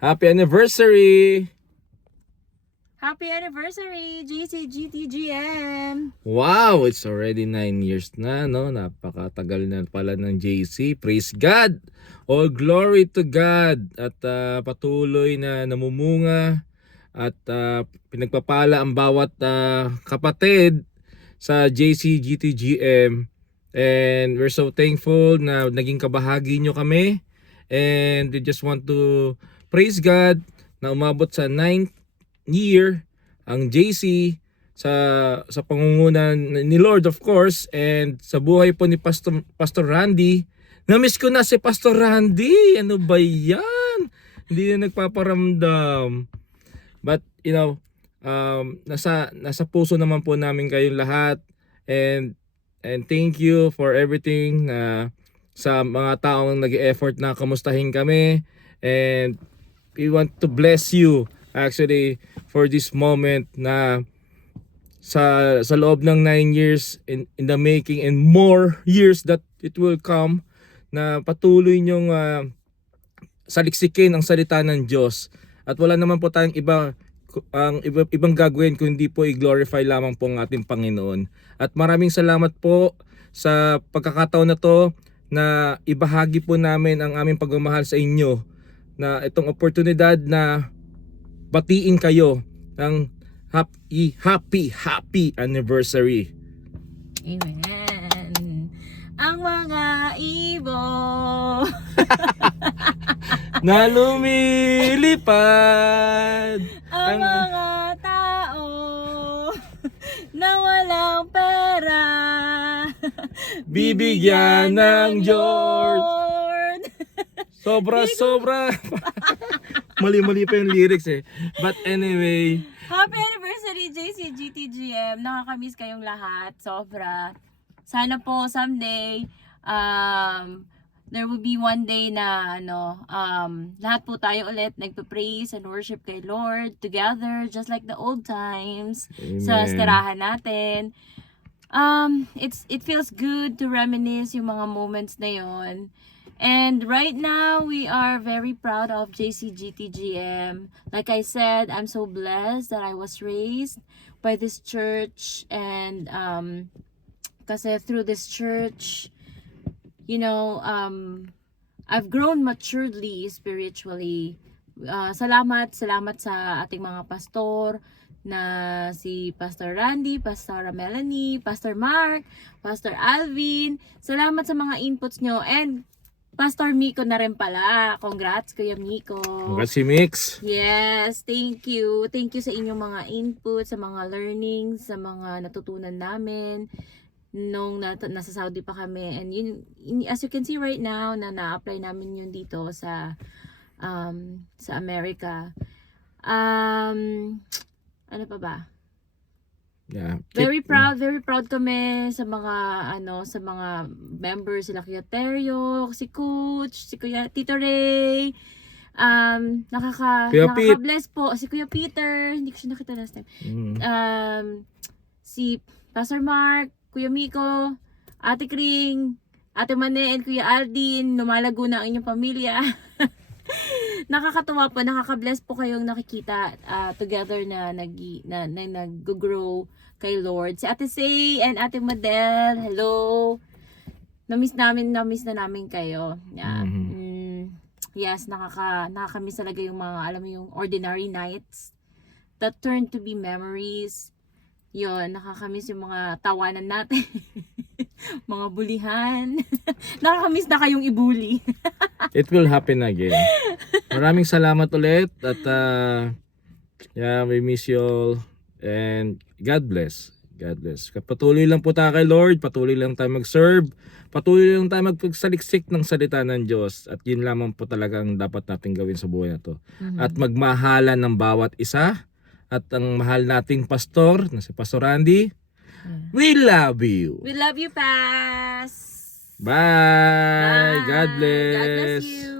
Happy anniversary! Happy anniversary, JCGTGM! Wow, it's already 9 years na, no? Napakatagal na pala ng JC. Praise God! All glory to God! At patuloy na namumunga at pinagpapala ang bawat kapatid sa JCGTGM. And we're so thankful na naging kabahagi nyo kami. And we just want to praise God na umabot sa 9th year ang JC sa pangunguna ni Lord, of course, and sa buhay po ni Pastor Randy. Na-miss ko na si Pastor Randy. Ano ba yan? Hindi na nagpaparamdam. But you know, nasa puso naman po namin kayong lahat, and thank you for everything sa mga taong nag-e-effort na kamustahin kami, and we want to bless you actually for this moment na sa loob ng 9 years in the making and more years that it will come, na patuloy nyong saliksikin ang salita ng Diyos. At wala naman po tayong ibang gagawin kundi po i-glorify lamang po ang ating Panginoon. At maraming salamat po sa pagkakataon na to na ibahagi po namin ang aming pagmamahal sa inyo, na itong oportunidad na batiin kayo ng happy anniversary. Amen! Ang mga ibon Na lumilipad ang mga tao na walang pera bibigyan ng George. Lord. Sobra mali pa yung lyrics eh. But anyway, Happy anniversary, JCGTGM! Nakakamiss kayong lahat. Sobra. Sana po someday, there will be one day na lahat po tayo ulit nagpa-praise and worship kay Lord together, just like the old times. Amen. Sa estirahan natin. It feels good to reminisce yung mga moments na yon. And right now, we are very proud of JCGTGM. Like I said, I'm so blessed that I was raised by this church. And kasi through this church, you know, I've grown maturely spiritually. Salamat sa ating mga pastor, na si Pastor Randy, Pastor Melanie, Pastor Mark, Pastor Alvin. Salamat sa mga inputs nyo. And Pastor Miko na rin pala. Congrats, Kuya Miko. congrats si Mix. Yes, thank you. Thank you sa inyong mga input, sa mga learnings, sa mga natutunan namin nung nasa Saudi pa kami. And as you can see right now, na-apply namin yun dito sa America. Ano pa ba? Yeah. Very proud kami sa mga sa mga members, sila Kuya Teryo, si Coach, si Kuya Tito Ray. Nakaka-bless po si Kuya Peter, hindi ko siya nakita last time. Si Pastor Mark, Kuya Miko, Ate Kring, Ate Mane, and Kuya Aldin. Lumalago na ang inyong pamilya. Nakakatuwa po, nakaka-bless po kayong nakikita together na nag-grow kay Lord. Si Ate Say and Ate Madel, hello. Na-miss na namin kayo. Yeah. Yes, nakaka-miss talaga yung mga, alam mo, yung ordinary nights that turn to be memories. Yun, nakaka-miss yung mga tawanan natin. Mga bulihan. Nakaka-miss na kayong ibuli. It will happen again. Maraming salamat ulit, at yeah, we miss you all, and God bless. God bless. Patuloy lang po tayo kay Lord, patuloy lang tayo mag-serve, patuloy lang tayo magpagsaliksik ng salita ng Diyos, at yun lamang po talaga ang dapat natin gawin sa buhay na to. At magmahalan ng bawat isa, at ang mahal nating pastor na si Pastor Randy, we love you. We love you, Pas. Bye. Bye. God bless. God bless you.